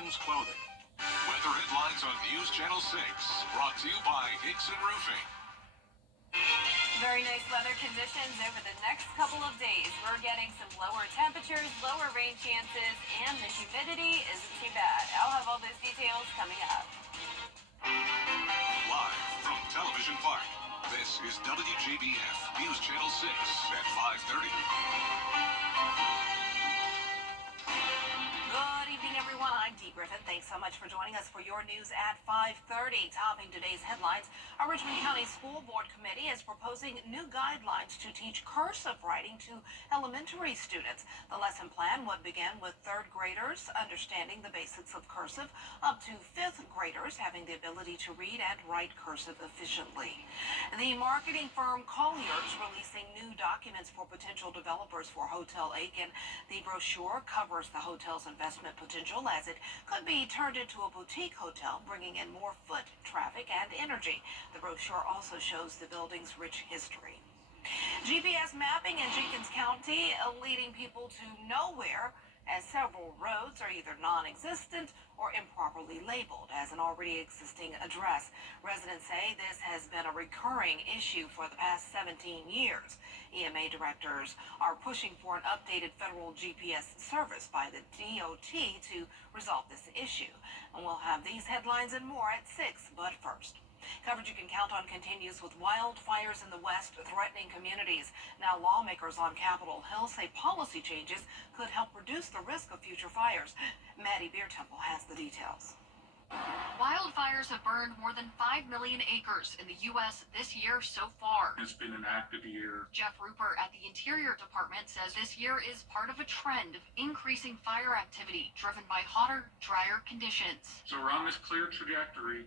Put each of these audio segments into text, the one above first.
men's clothing. Weather headlines on News Channel 6, brought to you by Hickson Roofing. Very nice weather conditions over the next couple of days. We're getting some lower temperatures, lower rain chances, and the humidity isn't too bad. I'll have all those details coming up. Live from Television Park, this is WJBF News Channel 6 at 5:30. Good evening, everyone. I'm Dee Griffin. Thanks so much for joining us for your news at 5:30. Topping today's headlines, our Richmond County School Board Committee is proposing new guidelines to teach cursive writing to elementary students. The lesson plan would begin with third graders understanding the basics of cursive, up to fifth graders having the ability to read and write cursive efficiently. The marketing firm Collier's releasing new documents for potential developers for Hotel Aiken. The brochure covers the hotel's investment potential as it could be turned into a boutique hotel, bringing in more foot traffic and energy. The brochure also shows the building's rich history. GPS mapping in Jenkins County leading people to nowhere, as several roads are either non-existent or improperly labeled as an already existing address. Residents say this has been a recurring issue for the past 17 years. EMA directors are pushing for an updated federal GPS service by the DOT to resolve this issue. And we'll have these headlines and more at 6, but first. Coverage you can count on continues with wildfires in the West threatening communities. Now lawmakers on Capitol Hill say policy changes could help reduce the risk of future fires. Maddie Beertemple has the details. Wildfires have burned more than 5 million acres in the U.S. this year so far. It's been an active year. Jeff Rupert at the Interior Department says this year is part of a trend of increasing fire activity driven by hotter, drier conditions. So we're on this clear trajectory.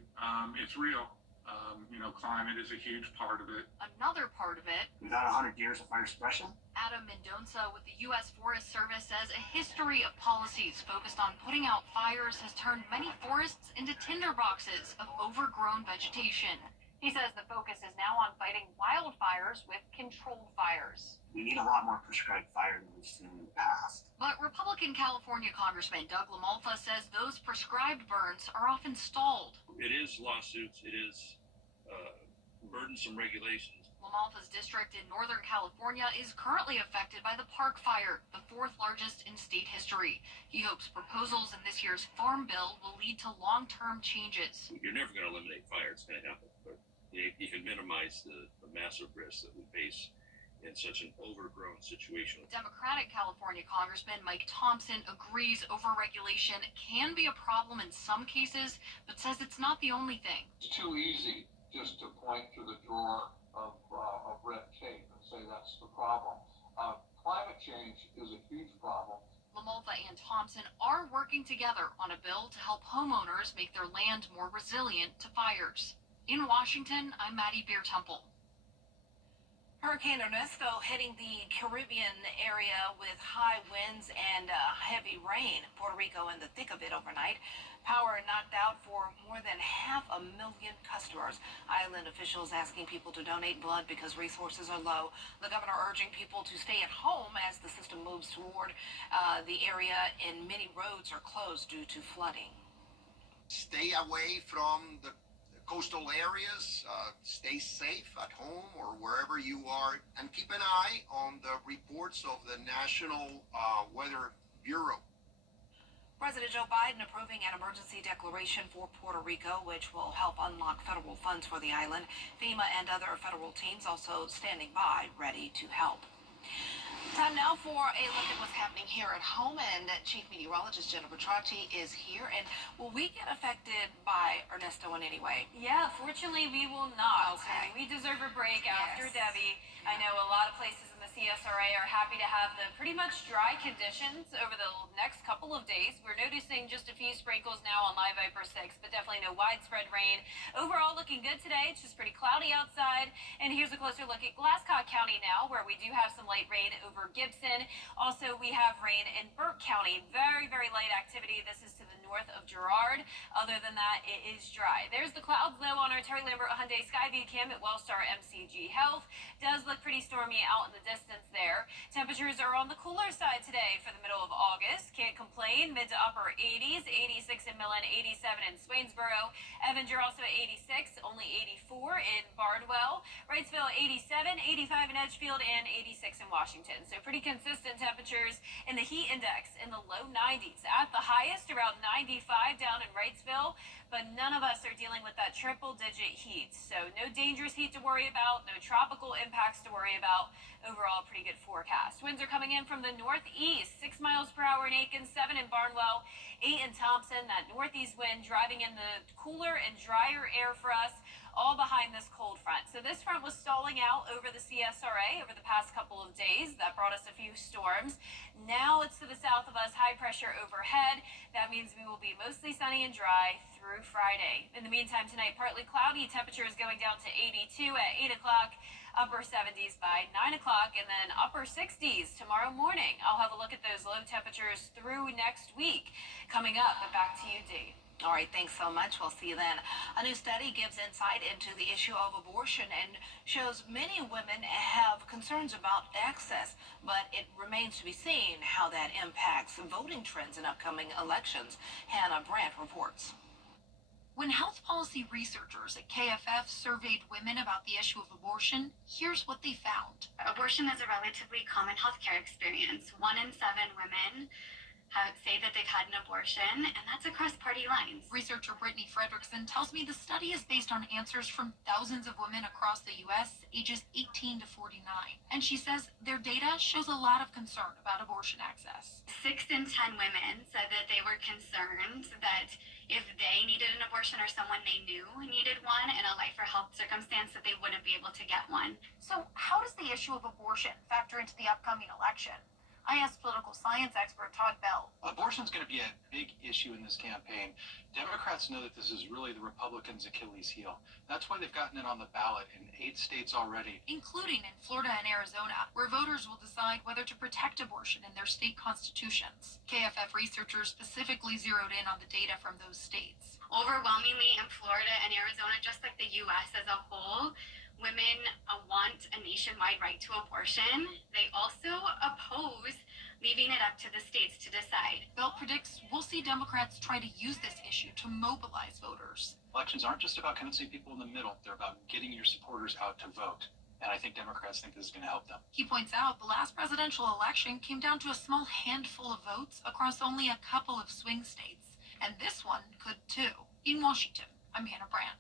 It's real. Climate is a huge part of it. Another part of it, without 100 years of fire suppression. Adam Mendoza with the U.S. Forest Service says a history of policies focused on putting out fires has turned many forests into tinderboxes of overgrown vegetation. He says the focus is now on fighting wildfires with controlled fires. We need a lot more prescribed fire than we've seen in the past. But Republican California Congressman Doug LaMalfa says those prescribed burns are often stalled. It is lawsuits. It is burdensome regulations. LaMalfa's district in Northern California is currently affected by the Park Fire, the fourth largest in state history. He hopes proposals in this year's Farm Bill will lead to long-term changes. You're never going to eliminate fire. It's going to happen. But you can minimize the massive risks that we face in such an overgrown situation. Democratic California Congressman Mike Thompson agrees overregulation can be a problem in some cases, but says it's not the only thing. It's too easy just to point to the drawer of red tape and say that's the problem. Climate change is a huge problem. LaMalfa and Thompson are working together on a bill to help homeowners make their land more resilient to fires. In Washington, I'm Maddie Beertemple. Hurricane Ernesto hitting the Caribbean area with high winds and heavy rain. Puerto Rico in the thick of it overnight. Power knocked out for more than 500,000 customers. Island officials asking people to donate blood because resources are low. The governor urging people to stay at home as the system moves toward the area, and many roads are closed due to flooding. Stay away from the coastal areas, stay safe at home or wherever you are, and keep an eye on the reports of the National Weather Bureau. President Joe Biden approving an emergency declaration for Puerto Rico, which will help unlock federal funds for the island. FEMA and other federal teams also standing by, ready to help. Time now for a look at what's happening here at home, and Chief Meteorologist Jennifer Tracci is here. And will we get affected by Ernesto in any way? Yeah, fortunately we will not. Okay. We deserve a break after Yes. Debbie. I know a lot of places in the CSRA are happy to have the pretty much dry conditions over the next couple of days. We're noticing just a few sprinkles now on Live Viper 6, but definitely no widespread rain. Overall looking good today. It's just pretty cloudy outside. And here's a closer look at Glasscock County now, where we do have some light rain over Gibson. Also, we have rain in Burke County. Very, very light activity. This is to the north of of Girard. Other than that, it is dry. There's the clouds, though, on our Terry Lambert Hyundai Skyview cam at Wellstar MCG Health. Does look pretty stormy out in the distance there. Temperatures are on the cooler side today for the middle of August. Can't complain. Mid to upper 80s, 86 in Millen, 87 in Swainsboro. Evanger also at 86, only 84 in Bardwell. Wrightsville 87, 85 in Edgefield, and 86 in Washington. So pretty consistent temperatures in the heat index in the low 90s. At the highest, around 95 down in Wrightsville, but none of us are dealing with that triple-digit heat. So no dangerous heat to worry about, no tropical impacts to worry about. Overall, pretty good forecast. Winds are coming in from the northeast, 6 miles per hour in Aiken, 7 in Barnwell, 8 in Thompson. That northeast wind driving in the cooler and drier air for us, all behind this cold front. So this front was stalling out over the CSRA over the past couple of days. That brought us a few storms. Now it's to the south of us, high pressure overhead. That means we will be mostly sunny and dry through Friday. In the meantime, tonight, partly cloudy. Temperatures going down to 82 at 8 o'clock. Upper 70s by 9 o'clock, and then upper 60s tomorrow morning. I'll have a look at those low temperatures through next week. Coming up, but back to you, Dee. All right, thanks so much. We'll see you then. A new study gives insight into the issue of abortion and shows many women have concerns about access, but it remains to be seen how that impacts voting trends in upcoming elections. Hannah Brandt reports. When health policy researchers at KFF surveyed women about the issue of abortion, here's what they found. Abortion is a relatively common healthcare experience. 1 in 7 women say that they've had an abortion, and that's across party lines. Researcher Brittany Fredrickson tells me the study is based on answers from thousands of women across the U.S. ages 18 to 49. And she says their data shows a lot of concern about abortion access. 6 in 10 women said that they were concerned that if they needed an abortion or someone they knew needed one in a life or health circumstance, that they wouldn't be able to get one. So how does the issue of abortion factor into the upcoming election? I asked political science expert Todd Bell. Abortion is going to be a big issue in this campaign. Democrats know that this is really the Republicans' Achilles heel. That's why they've gotten it on the ballot in 8 states already, including in Florida and Arizona, where voters will decide whether to protect abortion in their state constitutions. KFF researchers specifically zeroed in on the data from those states. Overwhelmingly in Florida and Arizona, just like the U.S. as a whole, women want a nationwide right to abortion. They also oppose leaving it up to the states to decide. Bell predicts we'll see Democrats try to use this issue to mobilize voters. Elections aren't just about convincing people in the middle. They're about getting your supporters out to vote. And I think Democrats think this is going to help them. He points out the last presidential election came down to a small handful of votes across only a couple of swing states. And this one could too. In Washington, I'm Hannah Brandt.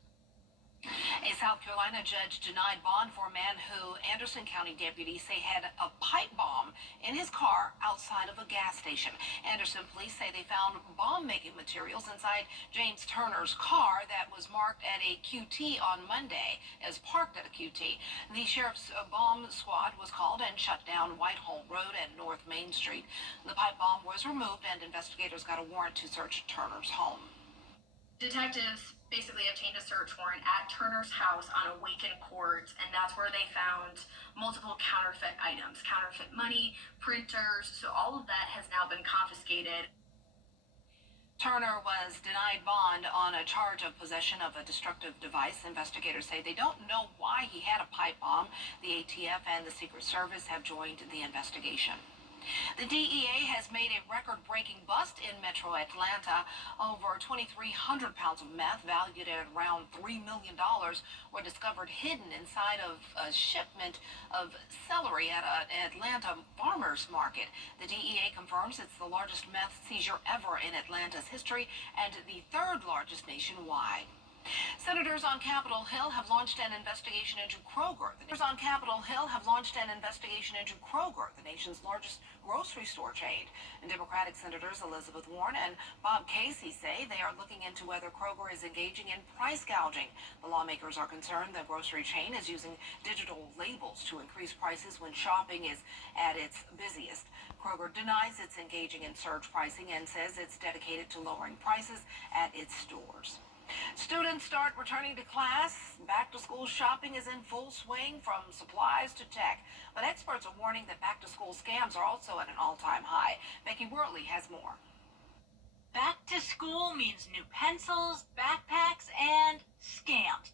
A South Carolina judge denied bond for a man who Anderson County deputies say had a pipe bomb in his car outside of a gas station. Anderson police say they found bomb-making materials inside James Turner's car that was marked at a QT on Monday as parked at a QT. The sheriff's bomb squad was called and shut down Whitehall Road and North Main Street. The pipe bomb was removed and investigators got a warrant to search Turner's home. Detectives basically obtained a search warrant at Turner's house on Awaken Court, and that's where they found multiple counterfeit items, counterfeit money, printers, so all of that has now been confiscated. Turner was denied bond on a charge of possession of a destructive device. Investigators say they don't know why he had a pipe bomb. The ATF and the Secret Service have joined the investigation. The DEA has made a record-breaking bust in metro Atlanta. Over 2,300 pounds of meth, valued at around $3 million, were discovered hidden inside of a shipment of celery at an Atlanta farmer's market. The DEA confirms it's the largest meth seizure ever in Atlanta's history and the 3rd largest nationwide. Senators on Capitol Hill have launched an investigation into Kroger. The nation's largest grocery store chain. And Democratic Senators Elizabeth Warren and Bob Casey say they are looking into whether Kroger is engaging in price gouging. The lawmakers are concerned the grocery chain is using digital labels to increase prices when shopping is at its busiest. Kroger denies it's engaging in surge pricing and says it's dedicated to lowering prices at its stores. Students start returning to class. Back-to-school shopping is in full swing, from supplies to tech. But experts are warning that back-to-school scams are also at an all-time high. Becky Worley has more. Back to school means new pencils, backpacks, and scams.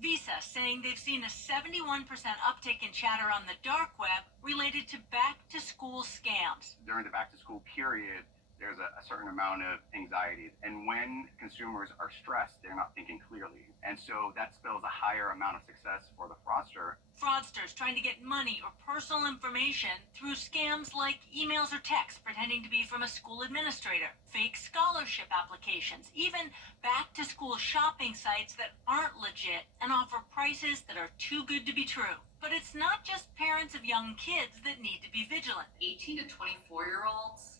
Visa saying they've seen a 71% uptick in chatter on the dark web related to back-to-school scams. During the back-to-school period, there's a certain amount of anxiety. And when consumers are stressed, they're not thinking clearly. And so that spells a higher amount of success for the fraudster. Fraudsters trying to get money or personal information through scams like emails or texts pretending to be from a school administrator, fake scholarship applications, even back-to-school shopping sites that aren't legit and offer prices that are too good to be true. But it's not just parents of young kids that need to be vigilant. 18 to 24-year-olds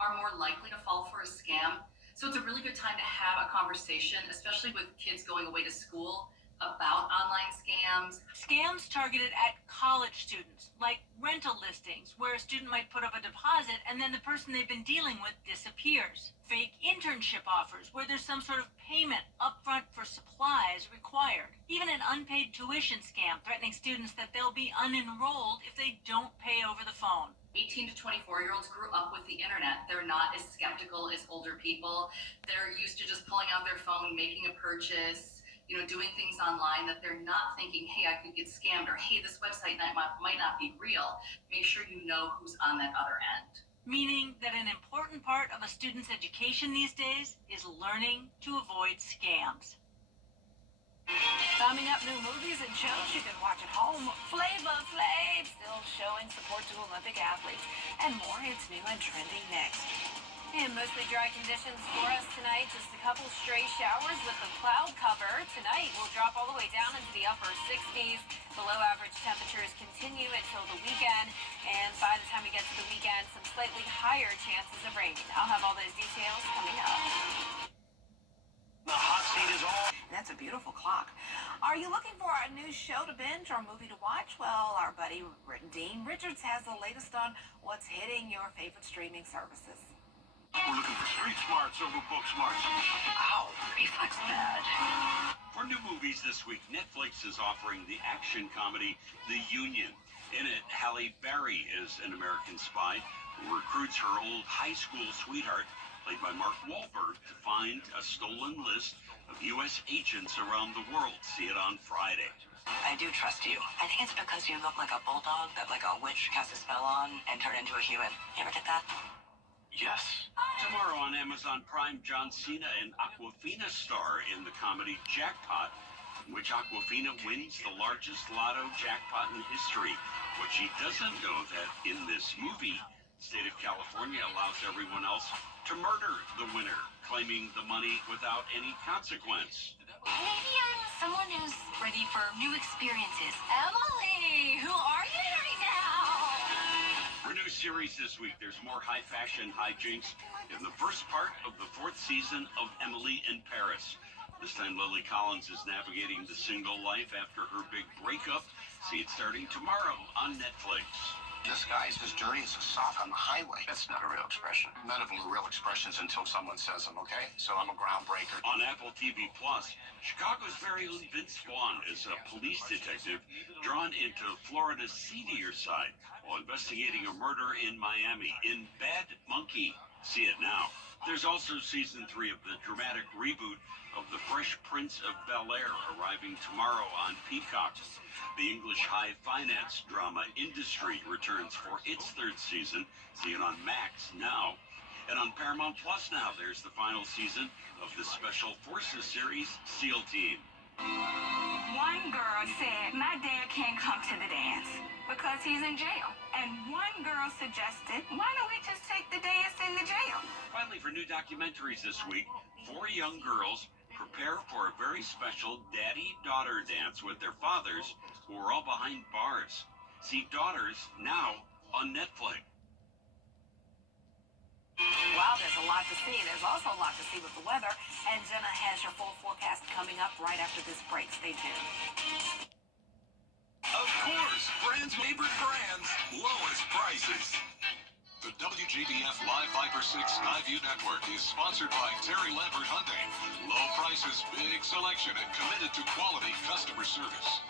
are more likely to fall for a scam. So it's a really good time to have a conversation, especially with kids going away to school, about online scams. Scams targeted at college students, like rental listings, where a student might put up a deposit and then the person they've been dealing with disappears. Fake internship offers, where there's some sort of payment upfront for supplies required. Even an unpaid tuition scam threatening students that they'll be unenrolled if they don't pay over the phone. 18 to 24-year-olds grew up with the internet. They're not as skeptical as older people. They're used to just pulling out their phone, making a purchase, doing things online that they're not thinking, hey, I could get scammed, or hey, this website might not be real. Make sure you know who's on that other end. Meaning that an important part of a student's education these days is learning to avoid scams. Coming up, new movies and shows you can watch at home. Flavor Flav still showing support to Olympic athletes. And more, it's new and trending next. And mostly dry conditions for us tonight. Just a couple stray showers with the cloud cover. Tonight will drop all the way down into the upper 60s. Below average temperatures continue until the weekend. And by the time we get to the weekend, some slightly higher chances of rain. I'll have all those details coming up. The hot seat is on. That's a beautiful clock. Are you looking for a new show to binge or a movie to watch? Well, our buddy Dean Richards has the latest on what's hitting your favorite streaming services. We're looking for street smarts over book smarts. Ow, reflex bad. For new movies this week, Netflix is offering the action comedy The Union. In it, Halle Berry is an American spy who recruits her old high school sweetheart, played by Mark Wahlberg, to find a stolen list of U.S. agents around the world. See it on Friday. I do trust you. I think it's because you look like a bulldog that like a witch cast a spell on and turned into a human. You ever get that? Yes. Tomorrow on Amazon Prime, John Cena and Awkwafina star in the comedy Jackpot, in which Awkwafina wins the largest lotto jackpot in history. What she doesn't know that in this movie, the state of California allows everyone else to murder the winner, claiming the money without any consequence. Maybe I'm someone who's ready for new experiences. Emily, who are you right now? For new series this week, there's more high fashion hijinks in the first part of the 4th season of Emily in Paris. This time, Lily Collins is navigating the single life after her big breakup. See it starting tomorrow on Netflix. Disguised as dirty as a sock on the highway. That's not a real expression. None of them are real expressions until someone says them, okay? So I'm a groundbreaker. On Apple TV+, Chicago's very own Vince Vaughn is a police detective drawn into Florida's seedier side while investigating a murder in Miami in Bad Monkey. See it now. There's also season 3 of the dramatic reboot of The Fresh Prince of Bel-Air arriving tomorrow on Peacock. The English high finance drama Industry returns for its 3rd season. See it on Max now. And on Paramount Plus now, there's the final season of the Special Forces series SEAL Team. One girl said, my dad can't come to the dance because he's in jail. And one girl suggested, why don't we just take the dance in the jail? Finally, for new documentaries this week, 4 young girls prepare for a very special daddy-daughter dance with their fathers who are all behind bars. See Daughters now on Netflix. Wow, there's a lot to see. There's also a lot to see with the weather. And Jenna has your full forecast coming up right after this break. Stay tuned. Of course, brands' favorite brands, lowest prices. The WJBF Live Viper 6 Skyview Network is sponsored by Terry Lambert Hyundai. Low prices, big selection, and committed to quality customer service.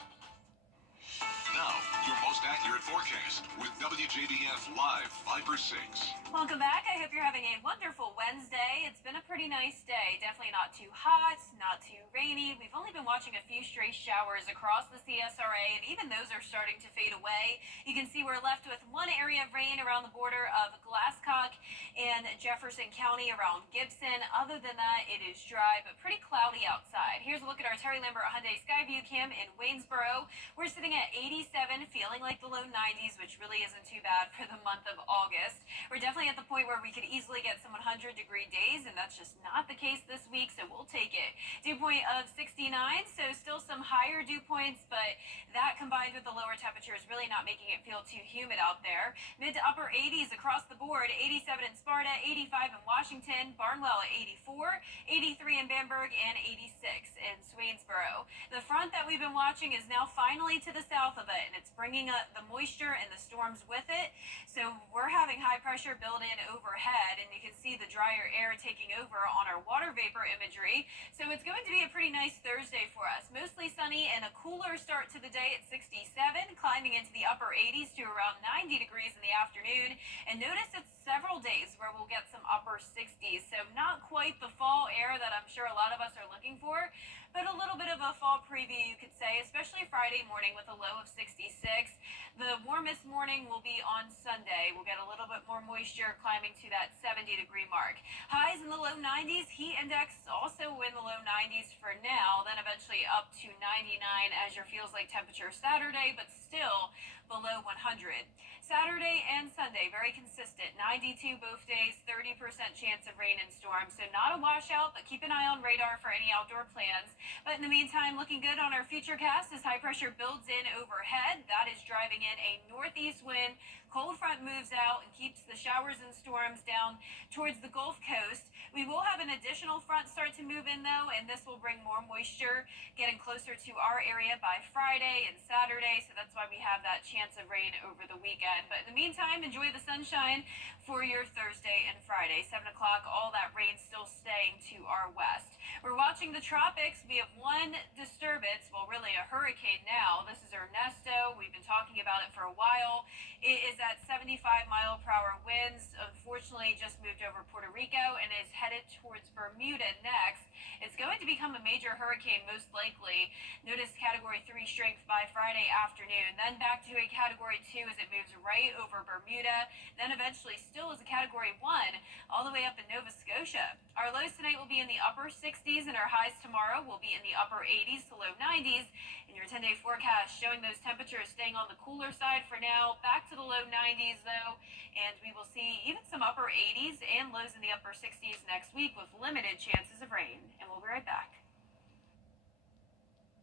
Now, your most accurate accurate forecast with WJBF Live 5/6. Welcome back. I hope you're having a wonderful Wednesday. It's been a pretty nice day. Definitely not too hot, not too rainy. We've only been watching a few stray showers across the CSRA, and even those are starting to fade away. You can see we're left with one area of rain around the border of Glasscock and Jefferson County around Gibson. Other than that, it is dry, but pretty cloudy outside. Here's a look at our Terry Lambert Hyundai Skyview cam in Waynesboro. We're sitting at 87, feeling like the low 90s, which really isn't too bad for the month of August. We're definitely at the point where we could easily get some 100-degree days, and that's just not the case this week, so we'll take it. Dew point of 69, so still some higher dew points, but that combined with the lower temperature is really not making it feel too humid out there. Mid to upper 80s across the board, 87 in Sparta, 85 in Washington, Barnwell at 84, 83 in Bamberg, and 86 in Swainsboro. The front that we've been watching is now finally to the south of it, and it's bringing up the moisture and the storms with it. So we're having high pressure build in overhead, and you can see the drier air taking over on our water vapor imagery. So it's going to be a pretty nice Thursday for us. Mostly sunny and a cooler start to the day at 67, climbing into the upper 80s to around 90 degrees in the afternoon. And notice it's several days where we'll get some upper 60s. So not quite the fall air that I'm sure a lot of us are looking for, but a little bit of a fall preview, you could say, especially Friday morning with a low of 66. The warmest morning will be on Sunday. We'll get a little bit more moisture climbing to that 70-degree mark. Highs in the low 90s. Heat index also in the low 90s for now, then eventually up to 99 as your feels like temperature Saturday, but still below 100. Saturday and Sunday, very consistent. 92 both days, 30% chance of rain and storms. So not a washout, but keep an eye on radar for any outdoor plans. But in the meantime, looking good on our futurecast as high pressure builds in overhead. That is driving in a northeast wind. Cold front moves out and keeps the showers and storms down towards the Gulf Coast. We will have an additional front start to move in, though, and this will bring more moisture getting closer to our area by Friday and Saturday. So that's why we have that chance of rain over the weekend. But in the meantime, enjoy the sunshine for your Thursday and Friday. 7 o'clock, all that rain still staying to our west. We're watching the tropics. We have one disturbance, well, really a hurricane now. This is Ernesto. We've been talking about it for a while. It is at 75-mile-per-hour winds. Unfortunately, just moved over Puerto Rico and is headed towards Bermuda next. It's going to become a major hurricane, most likely. Notice Category 3 strength by Friday afternoon. Then back to a Category 2 as it moves right over Bermuda. Then eventually still as a Category 1 all the way up in Nova Scotia. Our lows tonight will be in the upper 60s, and our highs tomorrow will be in the upper 80s to low 90s. And your 10-day forecast showing those temperatures staying on the cooler side for now. Back to the low 90s, though, and we will see even some upper 80s and lows in the upper 60s next week with limited chances of rain. And we'll be right back.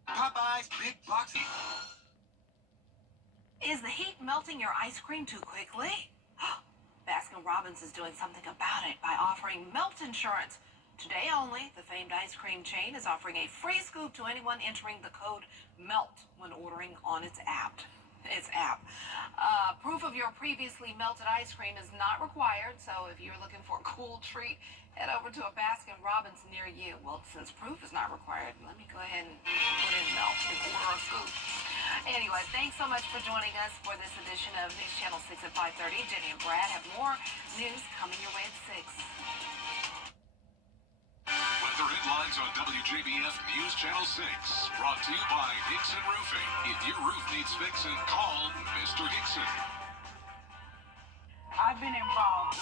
Popeye's Big Box. Is the heat melting your ice cream too quickly? Baskin-Robbins is doing something about it by offering melt insurance. Today only, the famed ice cream chain is offering a free scoop to anyone entering the code MELT when ordering on its app. Proof of your previously melted ice cream is not required, so if you're looking for a cool treat, head over to a Baskin-Robbins near you. Well, since proof is not required, let me go ahead and put in MELT and order a scoop. Anyway, thanks so much for joining us for this edition of News Channel 6 at 5:30. Jenny and Brad have more news coming your way at 6. Weather headlines on WJBF News Channel 6. Brought to you by Hickson Roofing. If your roof needs fixing, call Mr. Hickson. I've been involved.